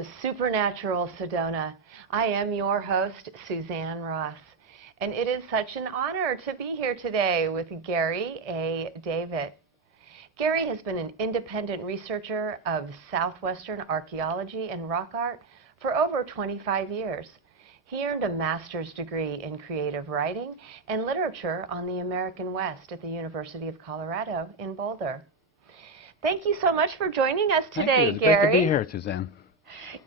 to Supernatural Sedona. I am your host, Suzanne Ross, and it is such an honor to be here today with Gary A. David. Gary has been an independent researcher of southwestern archaeology and rock art for over 25 years. He earned a master's degree in creative writing and literature on the American West at the University of Colorado in Boulder. Thank you so much for joining us today, Gary. It's Gary. great to be here, Suzanne.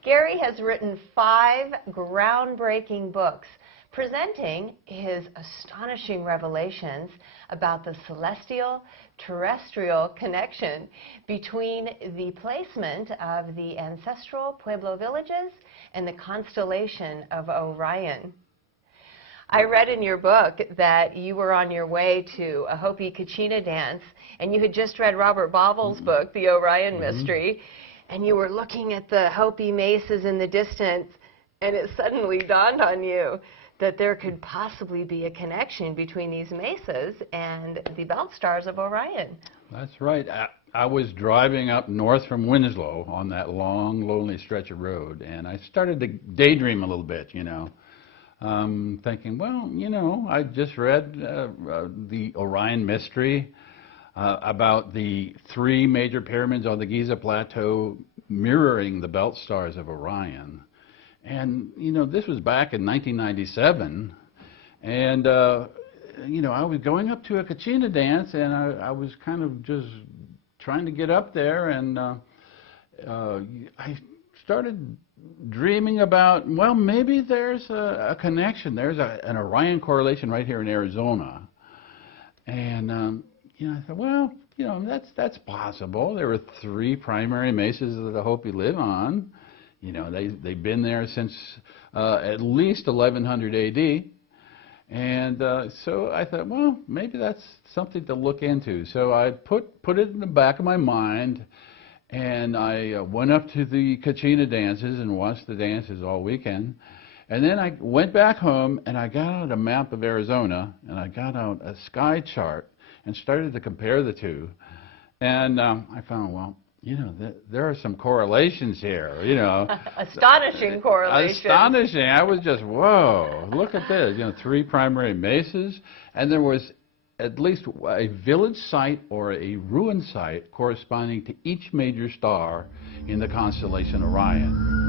Gary has written 5 groundbreaking books presenting his astonishing revelations about the celestial-terrestrial connection between the placement of the ancestral Pueblo villages and the constellation of Orion. I read in your book that you were on your way to a Hopi Kachina dance, and you had just read Robert Bauval's book, The Orion Mystery, and you were looking at the Hopi mesas in the distance, and it suddenly dawned on you that there could possibly be a connection between these mesas and the belt stars of Orion. That's right. I was driving up north from Winslow on that long, lonely stretch of road, and I started to daydream a little bit, thinking, well, I just read the Orion Mystery about the 3 major pyramids on the Giza Plateau mirroring the belt stars of Orion. And, this was back in 1997, and, I was going up to a Kachina dance, and I was kind of just trying to get up there, and I started dreaming about, well, maybe there's a connection. There's an Orion correlation right here in Arizona. And, I thought, well, that's possible. There were 3 primary mesas that the Hopi live on. They've been there since at least 1100 AD. And so I thought, well, maybe that's something to look into. So I put it in the back of my mind, and I went up to the Kachina dances and watched the dances all weekend. And then I went back home, and I got out a map of Arizona, and I got out a sky chart and started to compare the two. And I found, well, there are some correlations here, Astonishing correlations. Astonishing. I was just, whoa, look at this. 3 primary mesas, and there was at least a village site or a ruin site corresponding to each major star in the constellation Orion.